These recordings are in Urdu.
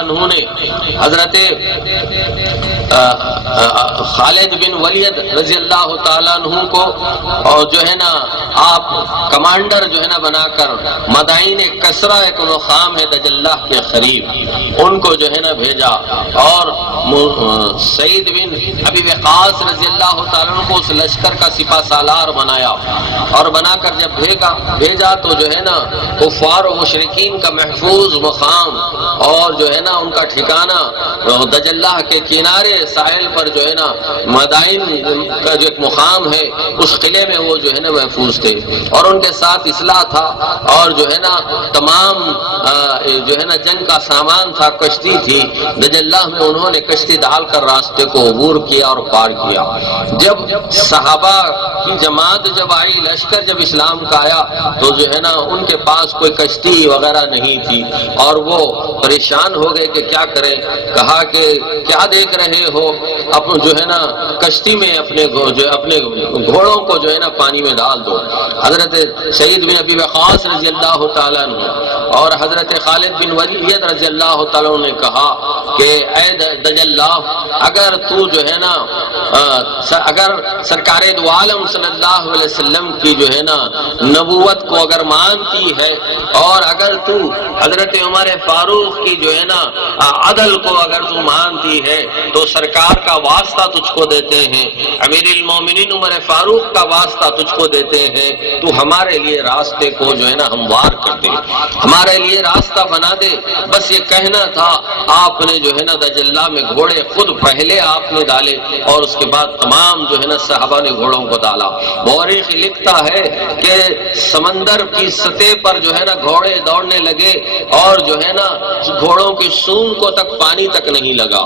عنہ نے حضرت خالد بن ولید رضی اللہ تعالیٰ عنہ کو اور جو ہے نا آپ کمانڈر جو ہے نا بنا کر مدائن کسرا ایک خام ہے دجلہ کے قریب، ان کو جو ہے نا بھیجا، اور سعید بن ابی وقاص رضی اللہ تعالیٰ عنہ کو اس لشکر کا سپہ سالار بنایا، اور بنا کر جب بھیجا تو جو ہے نا کفار و مشرکین کا محفوظ مقام اور جو ہے نا ان کا ٹھکانہ دجلہ کے کنارے ساحل پر جو ہے نا مدائن کا جو ایک مقام ہے اس قلعے میں وہ جو ہے نا محفوظ تھے، اور ان کے ساتھ اسلحہ تھا، اور جو ہے نا تمام جو ہے نا جنگ کا سامان تھا، کشتی تھی دجلہ میں، انہوں نے کشتی ڈال کر راستے کو عبور کیا اور پار کیا۔ جب صحابہ کی جماعت جب آئی، لشکر جب اسلام کا آیا تو جو ہے نا ان کے پاس کوئی کشتی وغیرہ نہیں تھی، اور وہ پریشان ہو گئے کہ کیا کریں۔ کہا کہ کیا دیکھ رہے ہو، اب جو ہے نا کشتی میں اپنے گھوڑوں کو جو ہے نا پانی میں ڈال دو۔ حضرت سعید بن ابی وقاص رضی اللہ تعالیٰ عنہ اور حضرت خالد بن ولید رضی اللہ تعالیٰ عنہ نے کہا کہ اے دجلہ، اگر تو جو ہے نا اگر سرکار دو عالم صلی اللہ علیہ وسلم کی جو ہے نا نبوت کو اگر مانتی ہے، اور اگر تو حضرت عمر فاروق کی جو ہے نا عدل کو اگر تو مانتی ہے تو سرکار کا واسطہ تجھ کو دیتے ہیں، امیر المومنین عمر فاروق کا واسطہ تجھ کو دیتے ہیں، تو ہمارے لیے راستے کو جو ہے نا ہموار کر دے، ہمارے لیے راستہ بنا دے۔ بس یہ کہنا تھا، آپ نے جو ہے نا دجلہ میں گھوڑے خود پہلے آپ نے ڈالے، اور اس کے بعد تمام جو ہے نا صحابہ نے گھوڑوں کو ڈالا۔ مورخ لکھتا ہے کہ سمندر کی سطح پر جو ہے نا گھوڑے دوڑنے لگے، اور جو ہے نا گھوڑوں کی سونگ کو تک پانی تک نہیں لگا،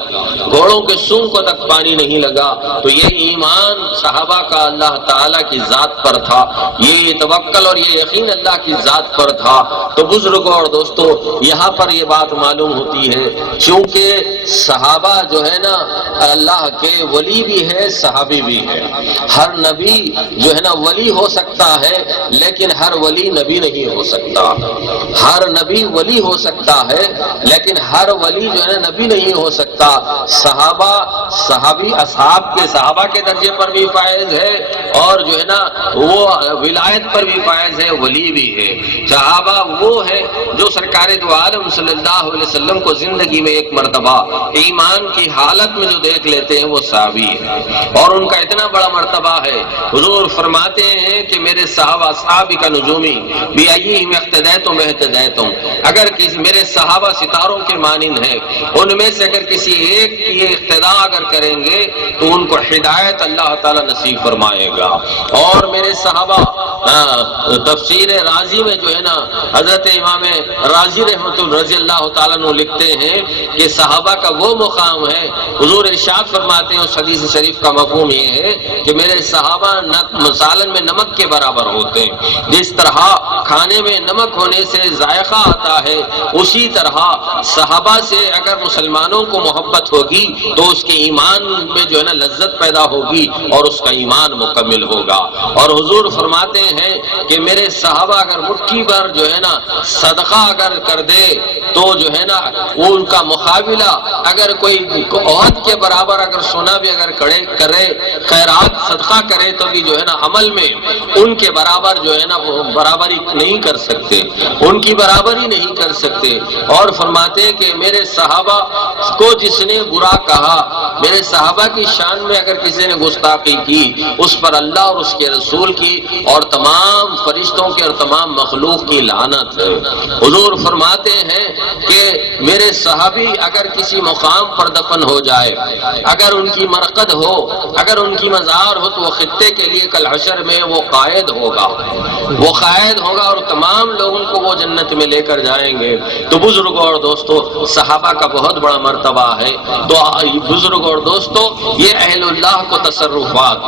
گھوڑوں کے سونگ کو تک پانی نہیں لگا۔ تو یہ ایمان صحابہ کا اللہ تعالیٰ کی ذات پر تھا، یہ توکل اور یہ یقین اللہ کی ذات پر تھا۔ تو بزرگوں اور دوستو، یہاں پر یہ بات معلوم ہوتی ہے، چونکہ صحابہ جو ہے نا اللہ کے ولی بھی ہے، صحابی بھی ہے۔ ہر نبی جو ہے نا ولی ہو سکتا ہے، لیکن ہر ولی نبی نہیں ہو سکتا۔ ہر نبی ولی ہو سکتا ہے، لیکن ہر ولی جو ہے نبی نہیں ہو سکتا۔ صحابی صحابہ کے درجے پر بھی فائز ہے، اور جو ہے نا وہ ولایت پر بھی فائز ہے، ولی بھی ہے۔ صحابہ وہ ہے جو سرکار دو عالم صلی اللہ علیہ وسلم کو زندگی میں ایک مرتبہ ایمان کی حالت میں جو دیکھ لیتے ہیں وہ صحابی ہے، اور ان کا اتنا بڑا مرتبہ ہے۔ حضور فرماتے ہیں کہ میرے صحابہ صحابی کا نجومی بیایہم اقتدیتم اہتدیتم، اگر کسی میرے صحابہ ستاروں کے مانند ہیں، ان میں سے اگر کسی ایک کی اقتداء اگر کریں گے تو ان کو ہدایت اللہ تعالیٰ نصیب فرمائے گا۔ اور میرے صحابہ تفسیر رازی میں جو ہے نا حضرت امام رازی رحمۃ اللہ رضی اللہ تعالیٰ عنہ لکھتے ہیں کہ صحابہ کا وہ مقام ہے، حضور ارشاد فرماتے ہیں اس حدیث شریف کا مفہوم یہ ہے کہ میرے صحابہ سالن میں نمک کے برابر ہوتے ہیں، جس طرح کھانے میں نمک ہونے سے ذائقہ آتا ہے، اسی طرح صحابہ سے اگر مسلمانوں کو محبت ہوگی تو اس کے ایمان میں جو ہے نا لذت پیدا ہوگی اور اس کا ایمان مکمل ہوگا۔ اور حضور فرماتے ہیں کہ میرے صحابہ اگر مٹھی بھر جو ہے نا صدقہ اگر کر دے تو جو ہے نا وہ ان کا مقابلہ اگر کوئی عہد کے برابر اگر سونا بھی اگر کرے، خیرات صدقہ کرے، تو بھی جو ہے نا عمل میں ان کے برابر جو ہے نا وہ برابری نہیں کر سکتے، ان کی برابری نہیں کر سکتے۔ اور فرماتے ہیں کہ میرے صحابہ کو جس نے برا کہا، میرے صحابہ کی شان میں اگر کسی نے گستاخی کی، اس پر اللہ اور اس کے رسول کی اور تمام فرشتوں کے اور تمام مخلوق کی لعنت ہے۔ حضور فرماتے ہیں کہ میرے صحابی اگر کسی مقام پر دفن ہو جائے، اگر ان کی مرقد ہو، اگر ان کی مزار ہو، تو وہ خطے کے لیے کل حشر میں وہ قائد ہوگا، وہ قائد ہوگا، اور تمام لوگوں کو وہ جنت میں لے کر جائیں گے۔ تو بزرگوں اور دوستو، صحابہ کا بہت بڑا مرتبہ ہے۔ تو بزرگوں اور دوستو، یہ اہل اللہ کو تصرفات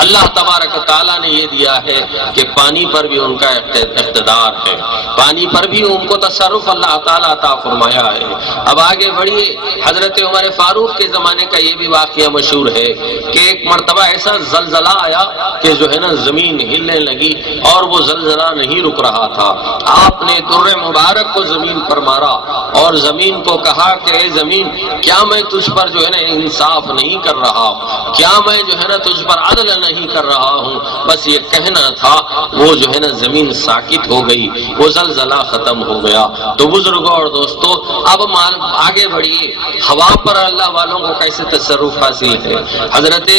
اللہ تبارک و تعالیٰ نے یہ دیا ہے کہ پانی پر بھی ان کا اقتدار ہے، پانی پانی پر بھی ان کو تصرف اللہ تعالیٰ عطا فرمایا ہے۔ اب آگے بڑھیے، حضرت عمر فاروق کے زمانے کا یہ بھی واقعہ مشہور ہے کہ ایک مرتبہ ایسا زلزلہ آیا کہ جو ہے نا زمین ہلنے لگی اور وہ زلزلہ نہیں رک رہا تھا۔ آپ نے در مبارک کو زمین پر مارا اور زمین کو کہا کہ اے زمین، کیا میں تجھ پر جو ہے نا انصاف نہیں کر رہا ہوں؟ کیا میں جو ہے نا تجھ پر عدل نہیں کر رہا ہوں؟ بس یہ کہنا تھا، وہ جو ہے نا زمین ساکت ہو گئی، وہ زلزلہ ختم ہو گیا۔ تو بزرگوں اور دوستو، اب آگے بڑھیے، ہوا پر اللہ والوں کو کیسے تصرف حاصل ہے۔ حضرت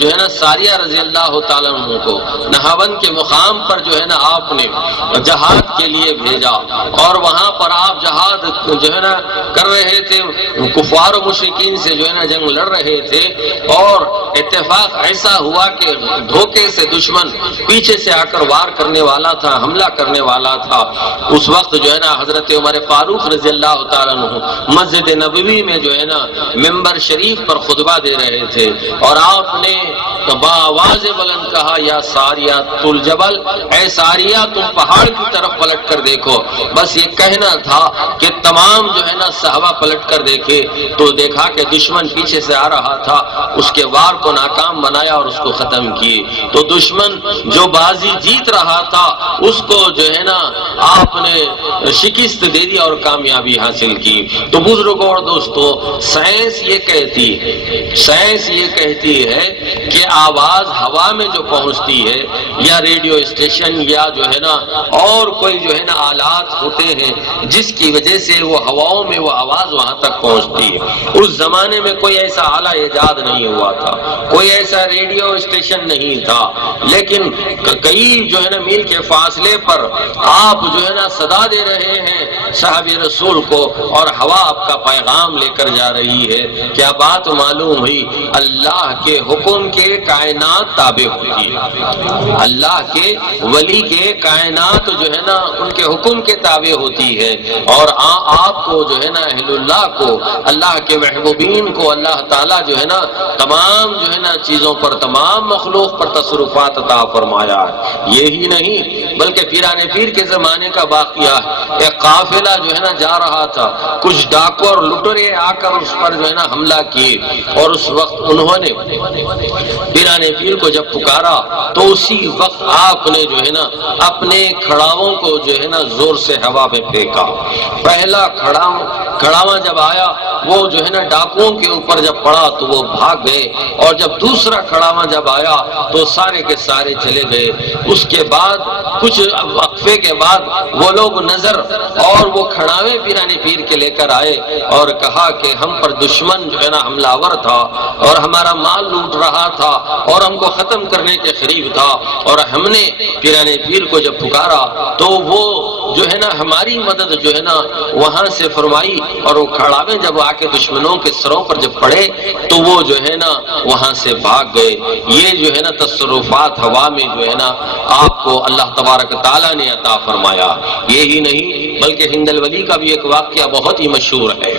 جو ہے نا ساریہ رضی اللہ تعالیٰ عنہ کو نہاون کے مقام پر جو ہے نا آپ نے جہاد کے لیے بھیجا، اور وہاں پر آپ جہاد جو ہے نا کر رہے تھے، کفار و مشرکین سے جو ہے نا جنگ لڑ رہے تھے، اور اتفاق ایسا ہوا کہ دھوکے سے دشمن پیچھے سے آ کر وار کرنے والا تھا، حملہ کرنے والا تھا۔ اس وقت جو ہے نا حضرت عمر فاروق رضی اللہ تعالیٰ عنہ مسجد نبوی میں جو ہے نا ممبر شریف پر خطبہ دے رہے تھے، اور آپ نے بآواز بلند کہا، یا ساریہ الجبل، اے ساریہ تم پہاڑ کی طرف پلٹ کر دیکھو۔ بس یہ کہنا تھا کہ تمام جو ہے نا صحابہ پلٹ کر دیکھے تو دیکھا کہ دشمن پیچھے سے آ رہا تھا، اس کے وار کو ناکام بنایا اور اس کو ختم کیے۔ تو دشمن جو بازی جیت رہا تھا اس کو جو ہے نا آپ نے شکست دے دی اور کامیابی حاصل کی۔ تو بزرگوں اور دوستو، سائنس یہ کہتی ہے کہ آواز ہوا میں جو پہنچتی ہے، یا ریڈیو اسٹیشن یا جو ہے نا اور کوئی جو ہے نا آلات ہوتے ہیں جس کی وجہ سے وہ ہواؤں میں وہ آواز وہاں تک پہنچتی ہے۔ اس زمانے میں کوئی ایسا آلہ ایجاد نہیں ہوا تھا، کوئی ایسا ریڈیو اسٹیشن نہیں تھا، لیکن کئی جو ہے نا میل کے فاصلے پر آپ جو ہے نا صدا دے رہے ہیں صحابی رسول کو، اور ہوا آپ کا پیغام لے کر جا رہی ہے۔ کیا بات معلوم ہوئی؟ اللہ کے حکم کے کائنات تابع ہوتی ہے، اللہ کے ولی کے کائنات جو ہے نا ان کے حکم کے تابع ہوتی ہے، اور آپ کو جو ہے نا اہل اللہ کو، اللہ کے محبوبین کو اللہ تعالیٰ جو ہے نا تمام جو ہے نا چیزوں پر، تمام مخلوق پر تصرفات عطا فرمایا ہے۔ یہی نہیں بلکہ پیران پیر کے زمانے کا واقعہ ہے، ایک قافلہ جو ہے نا جا رہا تھا، کچھ ڈاکو اور لٹورے آ کر اس پر جو ہے نا حملہ کیے، اور اس وقت انہوں نے پیران پیر کو جب پکارا تو اسی وقت آپ نے جو ہے نا اپنے کھڑاووں کو جو ہے نا زور سے ہوا میں پھینکا۔ پہلا کھڑاواں جب آیا وہ جو ہے نا ڈاکوؤں کے اوپر جب پڑا تو وہ بھاگ گئے، اور جب دوسرا کھڑاواں جب آیا تو سارے کے سارے چلے گئے۔ اس کے بعد کچھ وقفے کے بعد وہ لوگ نظر اور وہ کھڑاوے پیران پیر کے لے کر آئے اور کہا کہ ہم پر دشمن جو ہے نا حملہ آور تھا اور ہمارا مال لوٹ رہا تھا اور ہم کو ختم کرنے کے قریب تھا، اور ہم نے پیران پیر کو جب پکارا تو وہ جو ہے نا ہماری مدد جو ہے نا وہاں سے فرمائی، اور وہ کھڑاوے جب آ کے دشمنوں کے سروں پر جب پڑے تو وہ جو ہے نا وہاں سے بھاگ گئے۔ یہ جو ہے نا تصرفات ہوا میں جو ہے نا آپ کو اللہ تبارک تعالیٰ نے عطا فرمایا۔ یہی نہیں بلکہ ہند الولی کا بھی ایک واقعہ بہت ہی مشہور ہے۔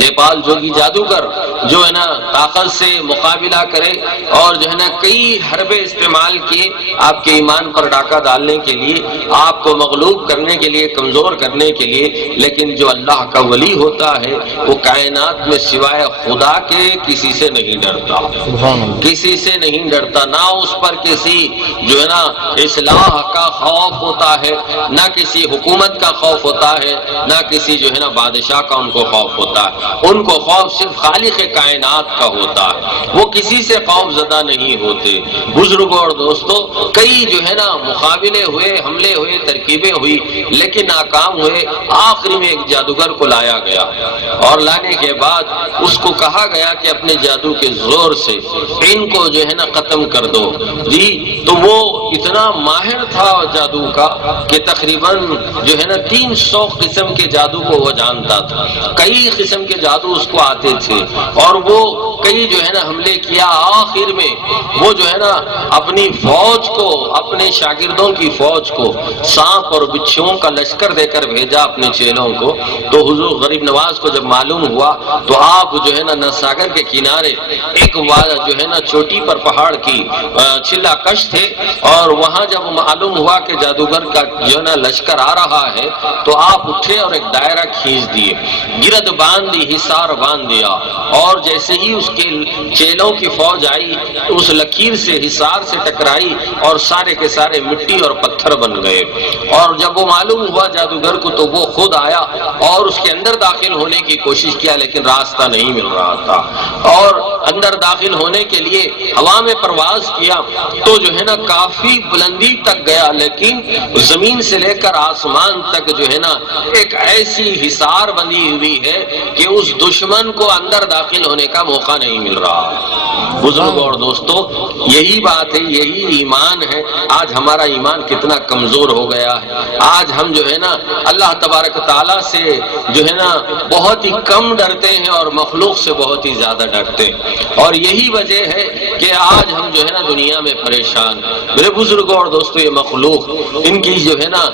نیپال جوگی جادوگر جو ہے نا طاقت سے مقابلہ کرے اور جو ہے نا کئی حربے استعمال کیے آپ کے ایمان پر ڈاکہ ڈالنے کے لیے، آپ کو مغلوب کرنے کے لیے، کمزور کرنے کے لیے، لیکن جو اللہ کا ولی ہوتا ہے وہ کائنات میں سوائے خدا کے کسی سے نہیں ڈرتا، کسی سے نہیں ڈرتا، نہ اس پر کسی جو ہے نا اصلاح کا خوف ہوتا ہے، نہ کسی حکومت کا خوف ہوتا ہے، نہ کسی جو ہے نا بادشاہ کا ان کو خوف ہوتا ہے۔ ان کو خوف صرف خالق کائنات کا ہوتا ہے، وہ کسی سے خوف زدہ نہیں ہوتے۔ بزرگوں اور دوستوں، کئی جو ہے نا مقابلے ہوئے، حملے ہوئے، ترکیبیں ہوئی، لیکن ناکام ہوئے۔ آخری میں ایک جادوگر کو لایا گیا، اور لانے کے بعد اس کو کہا گیا کہ اپنے جادو کے زور سے ان کو جو ہے نا ختم کر دو جی۔ تو وہ اتنا ماہر تھا جادو کا کہ تقریباً جو ہے نا 300 قسم کے جادو کو وہ جانتا تھا، کئی قسم کے جادو اس کو آتے تھے، اور وہ کئی جو ہے نا حملے کیا۔ آخر میں وہ جو ہے نا اپنی فوج کو، اپنے شاگردوں کی فوج کو سانپ اور بچھوؤں کا لشکر دے کر بھیجا اپنے چیلوں کو، تو حضور غریب نواز کو جب معلوم ہوا تو آپ جو ہے نا ساگر کے کنارے ایک جو ہے نا چوٹی پر پہاڑ کی چلا کش تھے، اور وہاں جب معلوم ہوا کہ جادوگر کا جو ہے نا لشکر آ رہا ہے تو آپ اٹھے اور ایک دائرہ کھینچ دیے، گرد باندھ دی، حصار باندھ دیا، اور جیسے ہی اس کے چیلوں کی فوج آئی اس لکیر سے حصار سے ٹکرائی اور سارے کے سارے مٹی اور پتھر بن گئے۔ اور جب وہ معلوم ہوا جادوگر کو تو وہ خود آیا اور اس کے اندر داخل ہونے کی کوشش کیا، لیکن راستہ نہیں مل رہا تھا، اور اندر داخل ہونے کے لیے ہوا میں پرواز کیا تو جو ہے نا کافی بلندی تک گیا، لیکن زمین سے لے کر آسمان تک جو ہے نا ایک ایسی حصار بنی ہوئی ہے کہ اس دشمن کو اندر داخل ہونے کا موقع نہیں مل رہا۔ بزرگوں اور دوستو، یہی بات ہے، یہی ایمان ہے۔ آج ہمارا ایمان کتنا کمزور ہو گیا ہے، آج ہم جو ہے نا اللہ تبارک تعالیٰ سے جو ہے نا بہت ہی کم ڈرتے ہیں اور مخلوق سے بہت ہی زیادہ ڈرتے ہیں، اور یہی وجہ ہے کہ آج ہم جو ہے نا دنیا میں پریشان۔ میرے بزرگوں اور دوستو، یہ مخلوق ان کی جو ہے نا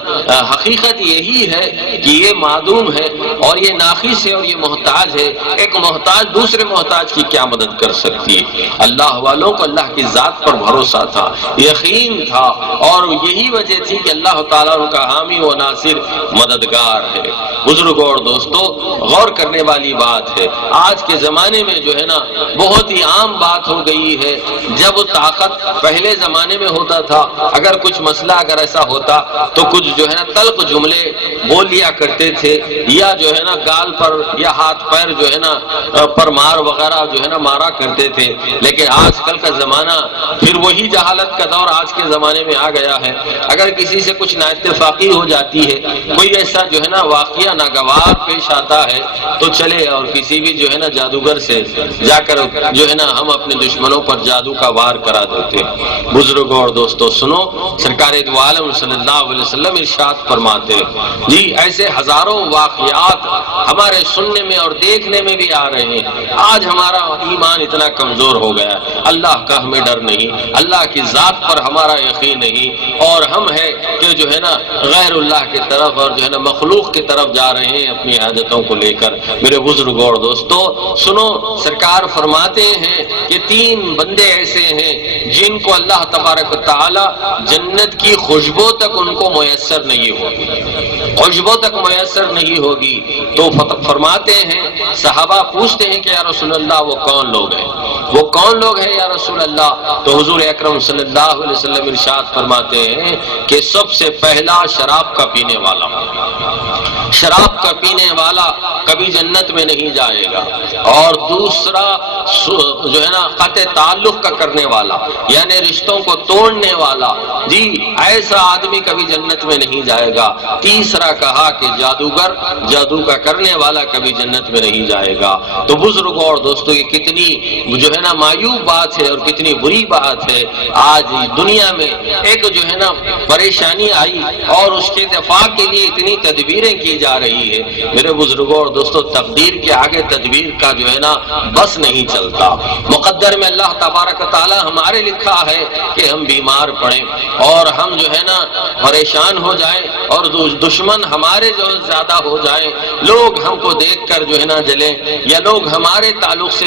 حقیقت یہی ہے کہ یہ معدوم ہے اور یہ ناقص ہے اور یہ محتاج ہے۔ ایک محتاج دوسرے محتاج کی کیا مدد کر سکتی ہے؟ اللہ والوں کو اللہ کی ذات پر بھروسہ تھا، یقین تھا، اور یہی وجہ تھی کہ اللہ تعالیٰ ان کا حامی و ناصر مددگار ہے۔ بزرگوں اور دوستو، غور کرنے والی بات ہے، آج کے زمانے میں جو ہے نا بہت ہی عام بات ہو گئی ہے۔ جب طاقت پہلے زمانے میں ہوتا تھا، اگر کچھ مسئلہ اگر ایسا ہوتا تو کچھ جو ہے نا تلخ جملے بول لیا کرتے تھے، یا جو ہے نا گال پر یا ہاتھ پیر جو ہے نا پر مار وغیرہ جو ہے نا مارا کرتے تھے، لیکن آج کل کا زمانہ پھر وہی جہالت کا دور آج کے زمانے میں آ گیا ہے۔ اگر کسی سے کچھ نااتفاقی ہو جاتی ہے، کوئی ایسا جو ہے نا واقعہ ناگوار پیش آتا ہے تو چلے اور کسی بھی جو ہے نا جادوگر سے جا کر جو ہے نا ہم اپنے دشمنوں پر جادو کا وار کرا دیتے ہیں۔ بزرگوں اور دوستو سنو، سرکار دو عالم صلی اللہ علیہ وسلم ارشاد فرماتے ہیں، جی ایسے ہزاروں واقعات ہمارے سننے میں اور دیکھنے میں بھی آ رہے ہیں۔ آج ہمارا ایمان اتنا کمزور ہو گیا، اللہ کا ہمیں ڈر نہیں، اللہ کی ذات پر ہمارا یقین نہیں، اور ہم ہے کہ جو ہے نا غیر اللہ کی طرف اور جو ہے نا مخلوق کی طرف جا رہے ہیں اپنی حاجتوں کو لے کر۔ میرے بزرگوں اور دوستو سنو، سرکار فرماتے ہیں کہ 3 بندے ایسے ہیں جن کو اللہ تبارک تعالی جنت کی خوشبو تک ان کو میسر نہیں ہوگی، خوشبو تک میسر نہیں ہوگی۔ تو فرماتے ہیں، صحابہ پوچھتے ہیں کہ یا رسول اللہ وہ کون لوگ ہیں، وہ کون لوگ ہیں یا رسول اللہ؟ تو حضور اکرم صلی اللہ علیہ وسلم ارشاد فرماتے ہیں کہ سب سے پہلا شراب کا پینے والا، شراب کا پینے والا کبھی جنت میں نہیں جائے گا، اور دوسرا جو ہے نا قطع تعلق کا کرنے والا یعنی رشتوں کو توڑنے والا، جی ایسا آدمی کبھی جنت میں نہیں جائے گا۔ تیسرا کہا کہ جادوگر، جادو کا کرنے والا کبھی جنت میں نہیں جائے گا۔ تو بزرگوں اور دوستوں یہ کتنی جو ہے نا مایوب بات ہے اور کتنی بری بات ہے، آج دنیا میں ایک جو ہے نا پریشانی آئی اور اس کے دفاع کے لیے اتنی تدبیریں کی جا رہی ہے۔ میرے بزرگوں اور دوستوں، تقدیر کے آگے تدبیر کا جو ہے نا بس نہیں چلتا۔ مقدر میں اللہ تبارک تعالی ہمارے لکھا ہے کہ ہم بیمار پڑیں اور ہم جو ہے نا پریشان ہو جائیں اور دشمن ہمارے جو زیادہ ہو جائیں، لوگ ہم کو دیکھ کر جو ہے نا جلیں، یا لوگ ہمارے تعلق سے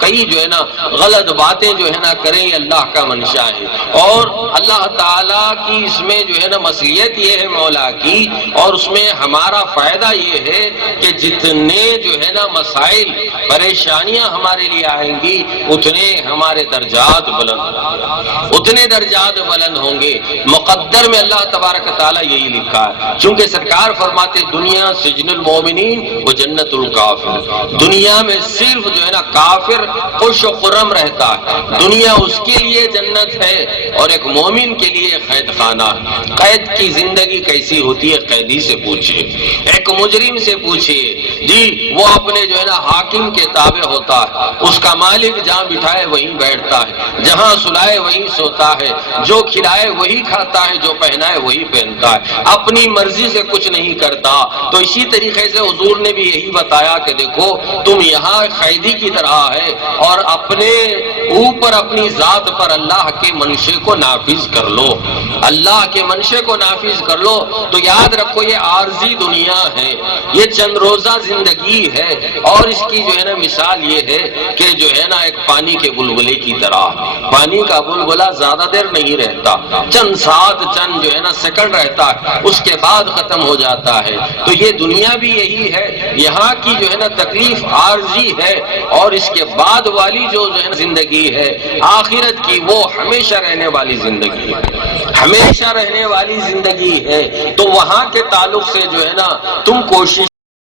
کئی جو ہے نا غلط باتیں جو ہے نا کریں، یہ اللہ کا منشا ہے، اور اللہ تعالیٰ کی اس میں جو ہے نا مصلحت یہ ہے مولا کی، اور اس میں ہمارا فائدہ یہ ہے کہ جتنے جو ہے نا مسائل پریشانیاں ہمارے لیے آئیں گی اتنے ہمارے درجات بلند ہوں گے، اتنے درجات بلند ہوں گے۔ مقدر میں اللہ تبارک تعالیٰ یہی لکھا ہے، چونکہ سرکار فرماتے دنیا سجن المومنین و جنت الکافر، دنیا میں صرف جو ہے نا کافر خوش و خرم رہتا ہے، دنیا اس کے لیے جنت ہے اور ایک مومن کے لیے قید خانہ ہے۔ قید کی زندگی کیسی ہوتی ہے قیدی سے پوچھئے، ایک مجرم سے پوچھئے، جی وہ اپنے جو ہے نا حاکم کے تابع ہوتا ہے، اس کا مالک جہاں بٹھائے وہیں بیٹھتا ہے، جہاں سلائے وہیں سوتا ہے، جو کھلائے وہی کھاتا ہے، جو پہنا ہے وہی پہنتا ہے، اپنی مرضی سے کچھ نہیں کرتا۔ تو اسی طریقے سے حضور نے بھی یہی بتایا کہ دیکھو تم یہاں قیدی کی طرح ہے اور اپنے اوپر اپنی ذات پر اللہ کے منشے کو نافذ کر لو، اللہ کے منشے کو نافذ کر لو۔ تو یاد رکھو یہ عارضی دنیا ہے، یہ چند روزہ زندگی ہے، اور اس کی جو ہے نا مثال یہ ہے کہ جو ہے نا ایک پانی کے بلبلے کی طرح، پانی کا بلبلہ زیادہ دیر نہیں رہتا، چند ساتھ چند جو ہے نا سیکنڈ رہتا ہے، اس کے بعد ختم ہو جاتا ہے۔ تو یہ دنیا بھی یہی ہے، یہاں کی جو ہے نا تکلیف عارضی ہے، اور اس کے بعد والی جو ہے نا زندگی ہے آخرت کی، وہ ہمیشہ رہنے والی زندگی ہے، ہمیشہ رہنے والی زندگی ہے۔ تو وہاں کے تعلق سے جو ہے نا تم کوشش